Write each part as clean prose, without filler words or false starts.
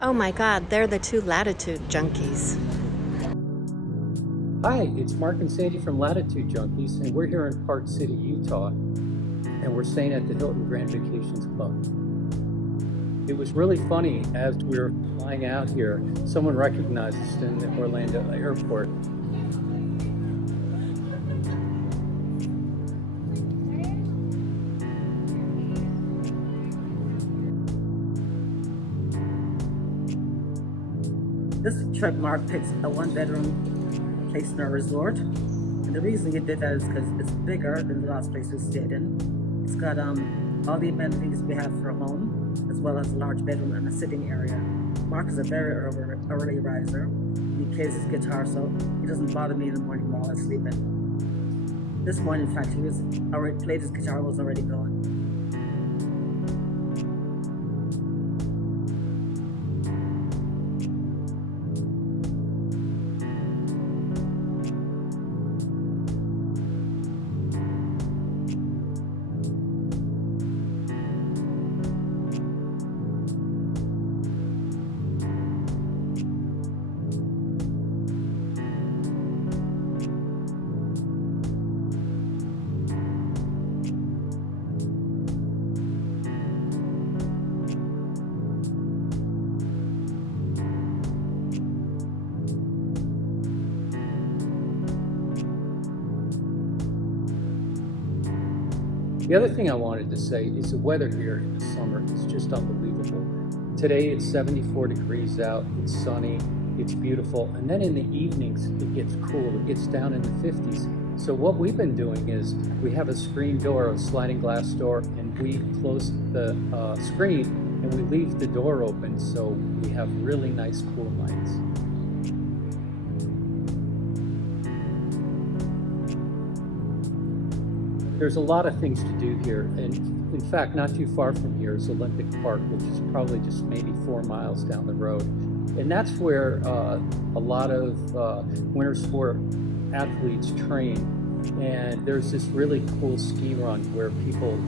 Oh my God, they're the two Latitude junkies. Hi, it's Mark and Sandy from Latitude Junkies, and we're here in Park City, Utah, and we're staying at the Hilton Grand Vacations Club. It was really funny as we were flying out here, someone recognized us in the Orlando airport. This trip, Mark picks a one-bedroom place in our resort. And the reason he did that is because it's bigger than the last place we stayed in. It's got all the amenities we have for a home, as well as a large bedroom and a sitting area. Mark is a very early riser. He plays his guitar, so he doesn't bother me in the morning while I'm sleeping. This morning, in fact, he was already played his guitar, was already going. The other thing I wanted to say is the weather here in the summer is just unbelievable. Today it's 74 degrees out, it's sunny, it's beautiful, and then in the evenings it gets cool, it gets down in the 50s. So what we've been doing is we have a screen door, a sliding glass door, and we close the screen and we leave the door open so we have really nice cool nights. There's a lot of things to do here, and in fact, not too far from here is Olympic Park, which is probably just maybe 4 miles down the road. And that's where a lot of winter sport athletes train. And there's this really cool ski run where people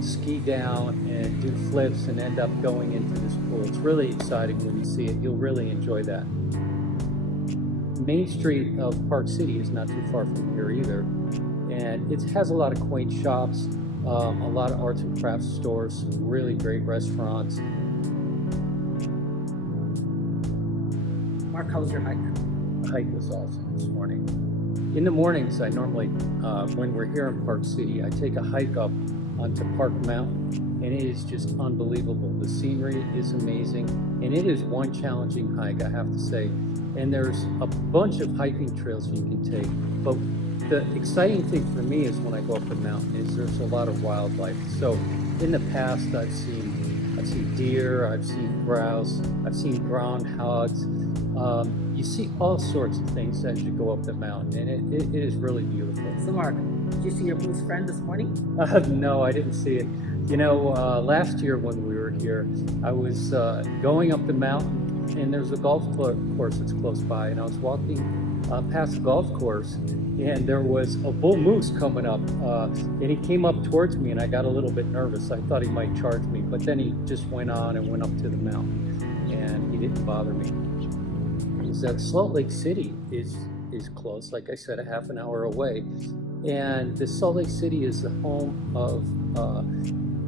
ski down and do flips and end up going into this pool. It's really exciting when you see it. You'll really enjoy that. Main Street of Park City is not too far from here either. And it has a lot of quaint shops, a lot of arts and crafts stores, some really great restaurants. Mark, how was your hike? The hike was awesome this morning. In the mornings, I normally, when we're here in Park City, I take a hike up onto Park Mountain, and it is just unbelievable. The scenery is amazing, and it is one challenging hike, I have to say. And there's a bunch of hiking trails you can take, but the exciting thing for me is when I go up the mountain is there's a lot of wildlife. So in the past, I've seen deer, I've seen grouse, I've seen groundhogs. You see all sorts of things as you go up the mountain, and it is really beautiful. So Mark, did you see your moose friend this morning? No, I didn't see it. You know, last year when we were here, I was going up the mountain, and there's a golf course that's close by, and I was walking past the golf course, and there was a bull moose coming up, and he came up towards me, and I got a little bit nervous. I thought he might charge me, but then he just went on and went up to the mountain, and he didn't bother me. Is that Salt Lake City is close, like I said, a half an hour away, and the Salt Lake City is the home of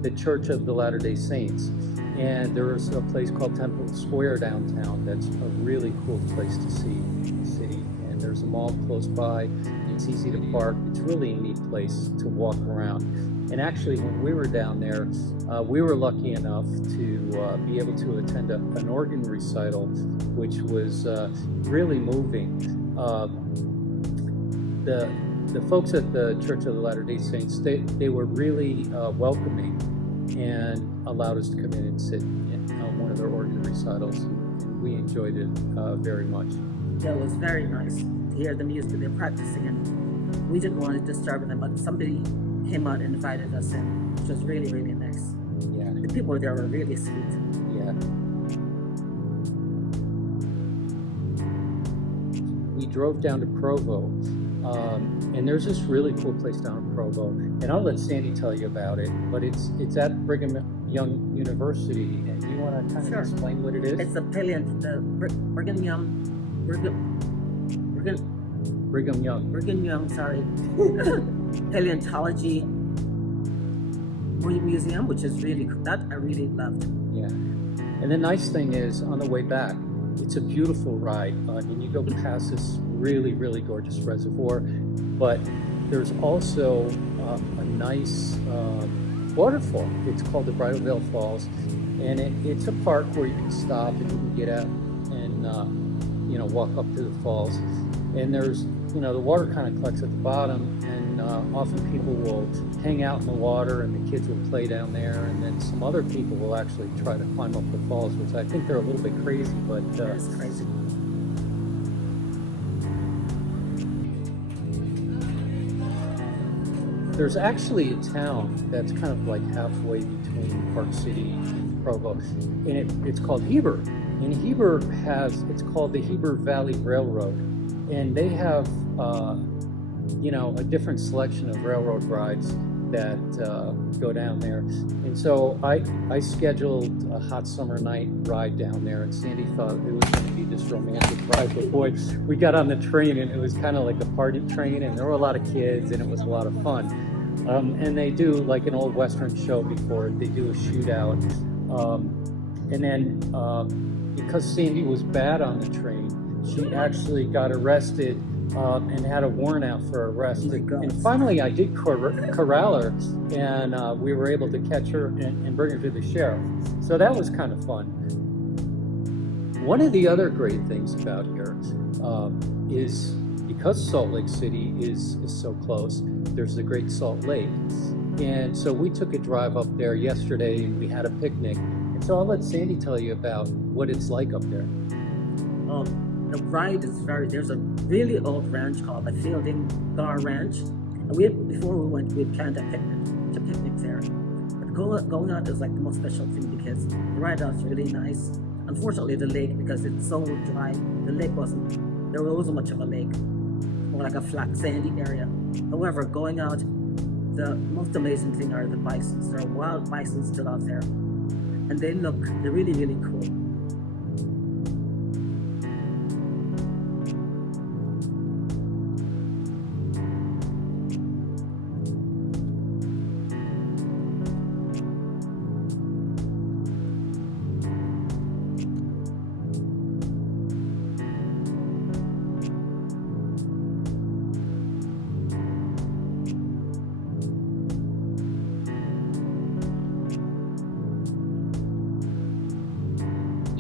the Church of the Latter-day Saints, and there is a place called Temple Square downtown that's a really cool place to see the city. There's a mall close by, it's easy to park, it's really a neat place to walk around. And actually when we were down there, we were lucky enough to be able to attend an organ recital, which was really moving. The folks at the Church of the Latter-day Saints, they were really welcoming and allowed us to come in and sit on one of their organ recitals, and we enjoyed it very much. Yeah, it was very nice to hear the music they're practicing, and we didn't want to disturb them, but somebody came out and invited us in, which was really, really nice. Yeah. The people there were really sweet. Yeah. We drove down to Provo, and there's this really cool place down in Provo, and I'll let Sandy tell you about it, but it's at Brigham Young University. And you want to kind of Sure. explain what it is? It's a Brigham Young, Brigham Young. Brigham Young, sorry, paleontology museum, which is really, that I really loved. Yeah. And the nice thing is, on the way back, it's a beautiful ride, and you go past this really, really gorgeous reservoir, but there's also a nice waterfall. It's called the Bridalveil Falls, and it's a park where you can stop and you can get out and walk up to the falls. And there's the water kind of collects at the bottom, and often people will hang out in the water and the kids will play down there, and then some other people will actually try to climb up the falls, which I think they're a little bit crazy, but It's crazy. there's actually a town that's kind of like halfway between Park City and Provo, and it's called Heber. And Heber it's called the Heber Valley Railroad, and they have a different selection of railroad rides that go down there. And so I scheduled a hot summer night ride down there, and Sandy thought it was going to be this romantic ride, but boy, we got on the train and it was kind of like a party train, and there were a lot of kids and it was a lot of fun. And they do like an old Western show before, they do a shootout. And then because Sandy was bad on the train, she actually got arrested and had a warrant out for arrest. And finally, I did corral her, and we were able to catch her and bring her to the sheriff. So that was kind of fun. One of the other great things about here is because Salt Lake City is so close, there's the Great Salt Lake. And so we took a drive up there yesterday, and we had a picnic. And so I'll let Sandy tell you about what it's like up there. The ride is there's a really old ranch called the Fielding Gar Ranch. And before we went, we planned a picnic there. But going out is like the most special thing because the ride out is really nice. Unfortunately, the lake, because it's so dry, there wasn't much of a lake, more like a flat, sandy area. However, going out, the most amazing thing are the bisons. There are wild bisons still out there. And they're really, really cool.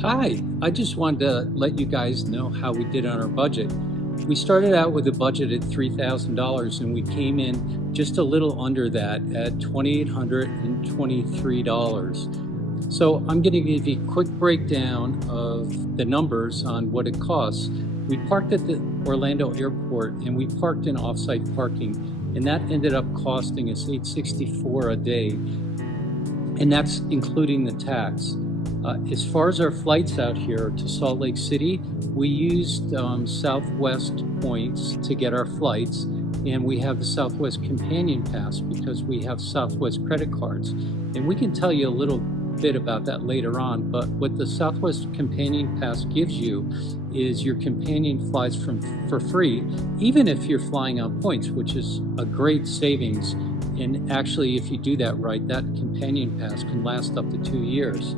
Hi, I just wanted to let you guys know how we did on our budget. We started out with a budget at $3,000 and we came in just a little under that at $2,823. So I'm going to give you a quick breakdown of the numbers on what it costs. We parked at the Orlando airport and we parked in off-site parking, and that ended up costing us $864 a day, and that's including the tax. As far as our flights out here to Salt Lake City, we used Southwest points to get our flights, and we have the Southwest Companion Pass because we have Southwest credit cards. And we can tell you a little bit about that later on, but what the Southwest Companion Pass gives you is your companion flies for free, even if you're flying on points, which is a great savings. And actually, if you do that right, that companion pass can last up to 2 years.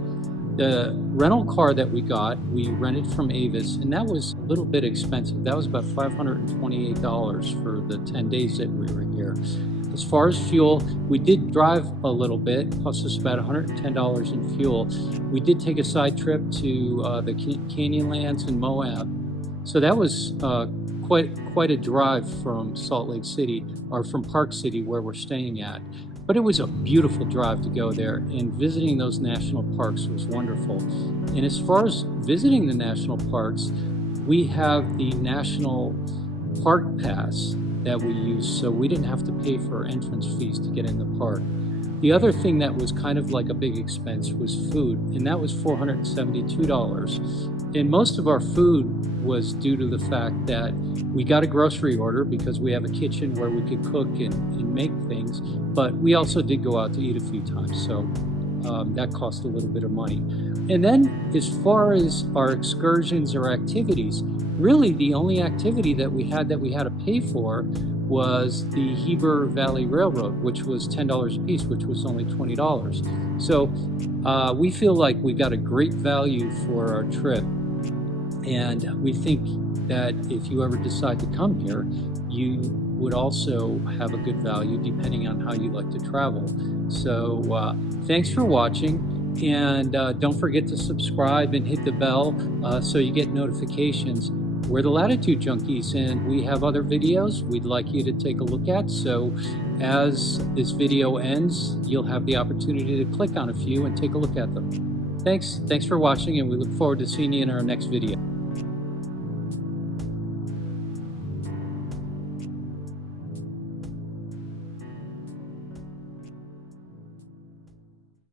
The rental car that we got, we rented from Avis, and that was a little bit expensive. That was about $528 for the 10 days that we were here. As far as fuel, we did drive a little bit, cost us about $110 in fuel. We did take a side trip to the Canyonlands in Moab. So that was quite a drive from Salt Lake City, or from Park City where we're staying at. But it was a beautiful drive to go there, and visiting those national parks was wonderful. And as far as visiting the national parks, we have the National Park Pass that we use, so we didn't have to pay for entrance fees to get in the park. The other thing that was kind of like a big expense was food, and that was $472. And most of our food was due to the fact that we got a grocery order because we have a kitchen where we could cook and make things, but we also did go out to eat a few times. So that cost a little bit of money. And then as far as our excursions or activities, really the only activity that we had to pay for was the Heber Valley Railroad, which was $10 a piece, which was only $20. So we feel like we got a great value for our trip. And we think that if you ever decide to come here, you would also have a good value depending on how you like to travel. So thanks for watching. And don't forget to subscribe and hit the bell so you get notifications. We're the Latitude Junkies, and we have other videos we'd like you to take a look at. So as this video ends, you'll have the opportunity to click on a few and take a look at them. Thanks for watching, and we look forward to seeing you in our next video.